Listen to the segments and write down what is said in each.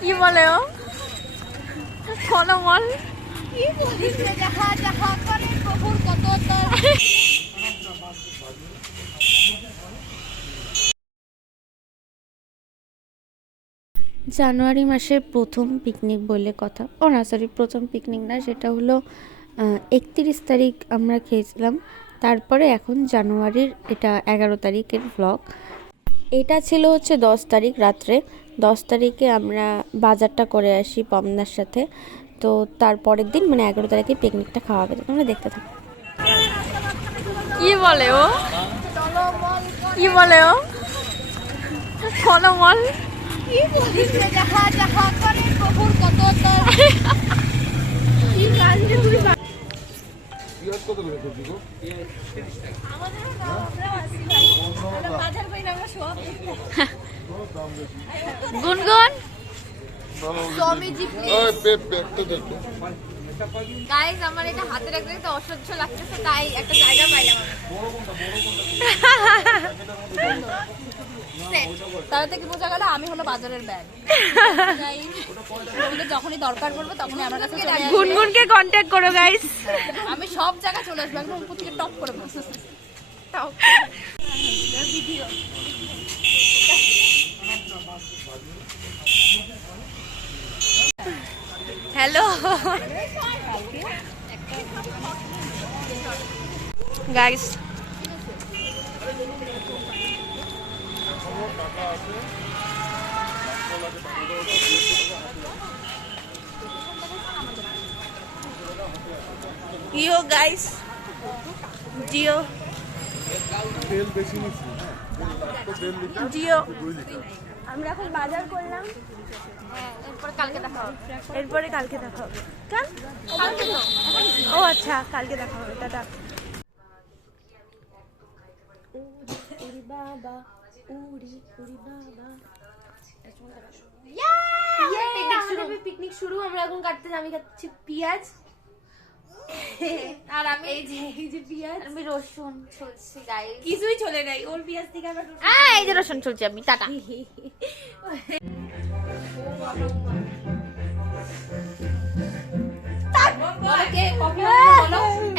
কি বলে ও কোন বল কি বলিস রে যাহা যাহা করে প্রভুর কত তার জানুয়ারি মাসের প্রথম পিকনিক বলে কথা, ও না সরি প্রথম পিকনিক না, সেটা হলো 31 তারিখ আমরা খেয়েছিলাম। তারপরে এখন জানুয়ারির এটা 11 তারিখের ব্লগ। এটা ছিল হচ্ছে 10 তারিখ রাত্রে। 10 তারিখে আমরা বাজারটা করে আসি পমনার সাথে। তো তারপরের দিন মানে 11 তারিখে পিকনিকটা খাওয়া হবে। তোমরা দেখতে থাকো। কি বলে ও কি বলে ও কোন বল কি বলিস রে যাহা যাহা করে প্রভুর কত তার কি কাজে তুই পিয়াজ কত করে কেজি গো? আমাদের না আমরা আসি ভাই আমরা বাজার কই না আমরা সব গুনগুন স্বামী জি ওই পেপটা দেখো। গাইস আমার এটা হাতে রাখতে রাখতে অসহ্য লাগতেছে, তাই একটা জায়গা পাইলাম তার থেকে বোঝা গেল আমি হলো বাজারের ব্যাগ। যখনই দরকার পড়বে তখনই আমার কাছে চলে আসবে। গুনগুনকে কন্ট্যাক্ট করো গাইস। আমি সব জায়গায় চলে আসবো, একদম উপর থেকে টপ করে বসে ভিডিও। হ্যালো গাইস, ইও গাইস জিও তেল বেশি নিছি জিও আমরা এখন বাজার করলাম, এরপর কালকে দেখা হবে। এরপরে কালকে দেখা হবে। কেন? কালকে তো ও আচ্ছা, কালকে দেখা হবে। টাটা। পিকনিক শুরু। আমরা এখন কাটতে, আমি খাচ্ছি পেঁয়াজ আর আমি এই যে পেঁয়াজ, আমি রসুন ছুলছি গাইস। কিছুই চলে নাই ওর পেঁয়াজ থেকে আবার এই যে রসুন ছুলছি আমি। টাটা।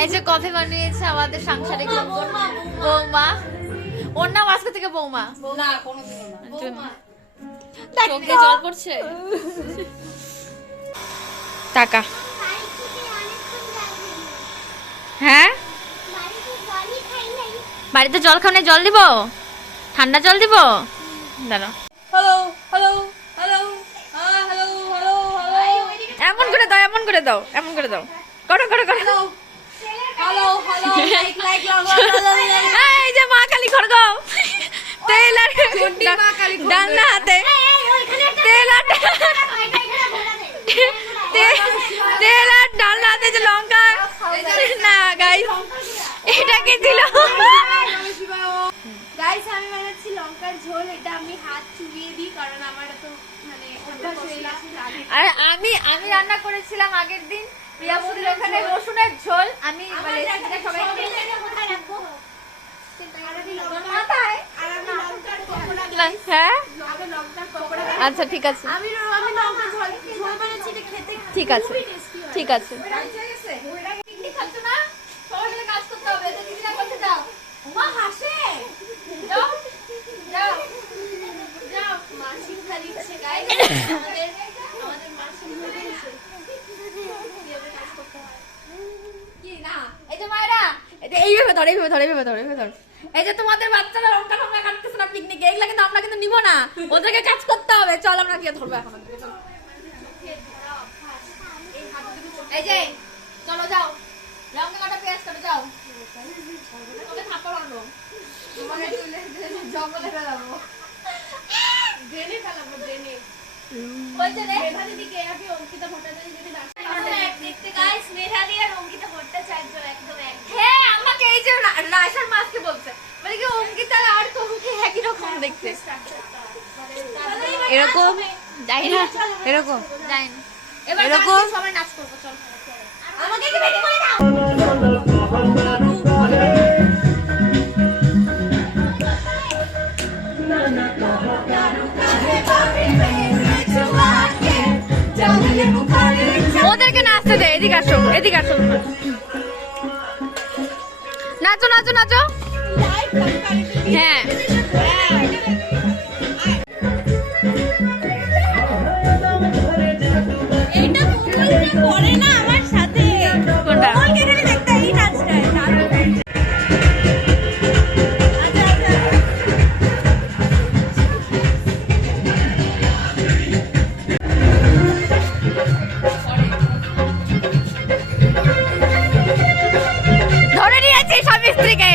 এই যে কফি বানিয়েছে আমাদের সাংসারিক বৌমা। ওর নাম আজকে থেকে বৌমা। না কোনোদিনও না। চোখে জল পড়ছে। টাকা। হ্যাঁ বাড়িতে জল খাওয়ানে জল দিব, ঠান্ডা জল দিব। দাঁড়াও, hello hello hello hello hello hello এমন করে দাও, এমন করে দাও, এমন করে দাও, করো করো করো। হ্যালো হ্যালো লাইক লাইক এই যে মা কালী খড়গাও, তেল আর ডালনা হাতে, তেল আর তেল আর ডালনা হাতে, যে লঙ্কা না গাইস এটা কি দিল? গাইস আমি বানাচ্ছি লঙ্কার ঝোল। এটা আমি হাত চুবিয়ে দিই কারণ আমার এত মানে অভ্যাস হয়ে গেছে। আর আমি রান্না করেছিলাম আগের দিন প্রিয়া বৌদির ওখানে রসুনের ঝোল। আমি মানে সবাই হ্যাঁ আচ্ছা ঠিক আছে, আমি লঙ্কার ঝোল বানাচ্ছি, এটা খেতে ঠিক আছে ঠিক আছে। পিকনিক খাচ্ছো না? সবাই মিলে কাজ করতে হবে। তো দিদিরা করতে দাও। ওমা হাসে। যাও যাও যাও। মা শিক্ষা দিচ্ছে গাইস। আমাদের মা শিক্ষা দিচ্ছে কিভাবে কাজ করতে হয়। কি না এই যে মায়েরা, এইভাবে ধর, এইভাবে ধর, এইভাবে ধর, এইভাবে ধর। এই যে তোমাদের বাচ্চারা লঙ্কা ফঙ্কা কাটতেছে না পিকনিকে, এগুলা কিন্তু আমরা কিন্তু নিব না, ওদেরকে কাজ করতে হবে। চল আমরা গিয়ে ধরবো এখন। এই যে চলো যাও, লঙ্কা কাটা পেঁয়াজ কাটা যাও। তোকে থাপ্পড় মারবো, তোমাকে তুলে জঙ্গলে ফেলাবো, ড্রেনে ফেলাবো, ড্রেনে। ওই যে মেধা দিদিকে আগে অঙ্কিতা ভট্টাচার্য যদি দেখতে গাইস, মেধালি আর অঙ্কিতা ভট্টাচার্য একদম এক। হ্যাঁ আমাকে এই যে রাইসার মাসকে বলছে, বলে কি অঙ্কিতা আর তোমাকে একই রকম দেখতে, এরকম যাই না, এরকম যাই না। এবার এরকম সবাই নাচ করবো। চল আমাকে কি বেটি করে দাও। Everybody, baby, to my এদিকে আসো, নাচো নাচো নাচো। হ্যাঁ এইটা কোমল যে করে না আমার সাথে, কোনটা? কোমলকে খালি দেখতে এই নাচটায় দারুণ। আচ্ছা আচ্ছা ধরে নিয়েছি স্বামী স্ত্রীকে।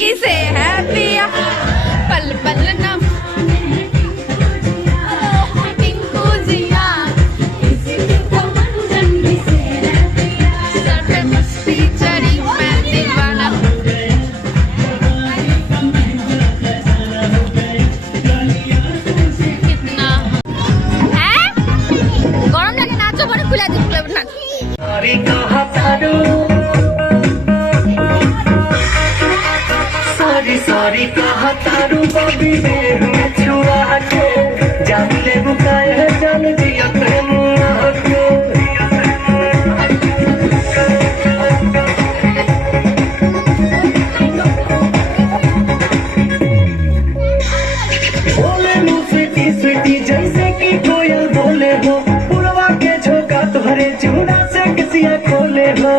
किसे है पिया पल पल ना टिंकू जिया सर पे मस्ती चढ़ी मैं दीवाना कितना है गरम लगे नाचो बड़े खुला दी खुला नाच सॉरी कहा तारू बबी देर में छुआ के जान ले बुकाए है जान दिया प्रेम के बोले मुँह स्वीटी जैसे कि कोयल बोले हो पुरवा के झोंका तुम्हारे चूड़ा से किसिया खोले हो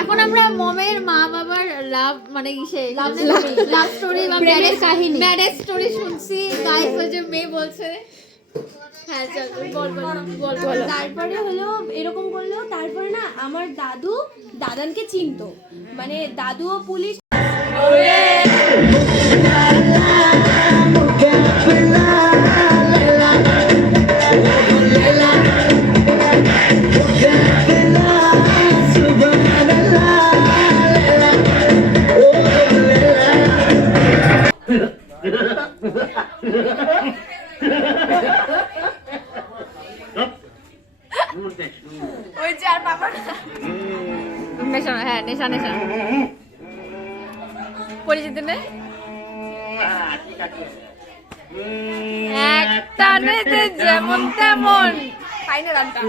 এখন আমরা মমের মা বাবার লাভ মানে ইসে লাভ স্টোরি বা ম্যারেজ কাহিনী ম্যারেজ স্টোরি শুনছি গাইস ওই যে মেয়ে বলছে হ্যাঁ চল বল তারপরে হলো এরকম করলো, তারপরে না আমার দাদু দাদানকে চিনতো, মানে দাদুও পুলিশ। পরিচিতি নেই একটানে যে যেমন তেমন খাইনে রান্না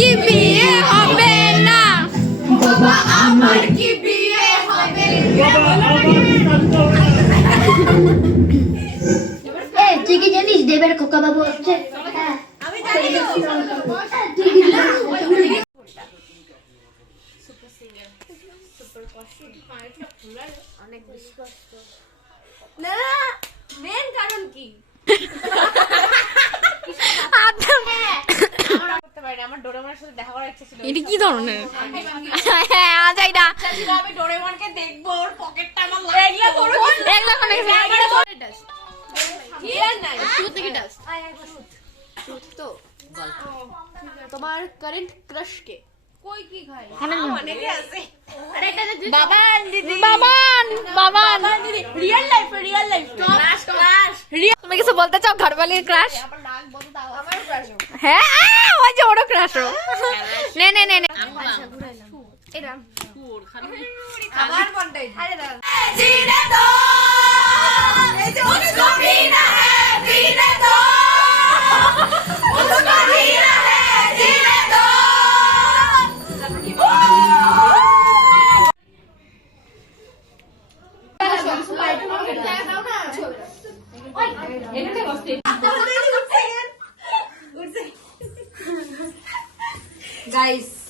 কি বিয়ে হবে না বাবা আমার কি বিয়ে হবে তুই কি জানিস দেবের খোকা বাবু হচ্ছে না মেন কারণ কি আমার ডোরেমনের সাথে দেখা করার ইচ্ছা ছিল এটা কি ধরনের হ্যাঁ আজ এইটা আমি ডোরেমনকে দেখবো ওর পকেটটা আমার লাগবে এগুলা কোন তো তোমার কারেন্ট ক্রাশ কে কই কি খায় অনেকে আছে আরে এটা বাবান দিদি Baban Baban real life crush তুমি কিছু বলতে চাও ঘরবালির ক্রাশ আমার নাক বন্ধ দাও আমার ক্রাশ হ্যাঁ ওই যে ওরও ক্রাশ নে নে নে নে এটা আমার বন্টাই আরে দাও जीने दो मुझको जीना है जीने दो मुझको जीना है जीने दो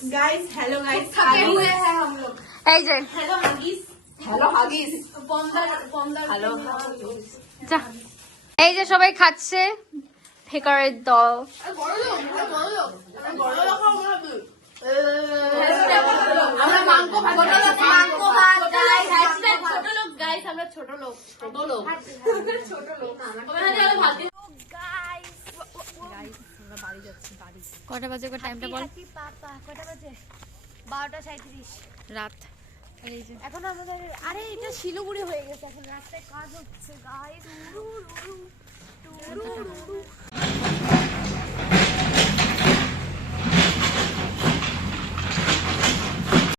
गाइस हेलो गाइस थके हुए हैं हम लोग এই যে हेलो हगीज पॉन्डर हेलो যা এই যে সবাই খাচ্ছে ফেকারের দল আমরা মাংকো ভাত গাইস ছোট লোক গাইস আমরা ছোট লোক কটা বাজে টাইমটা বল কটা বাজে 12:37 রাত এই যে এখন আমাদের আরে এটা শিলিগুড়ি হয়ে গেছে এখন রাস্তায় কাজ হচ্ছে গাইস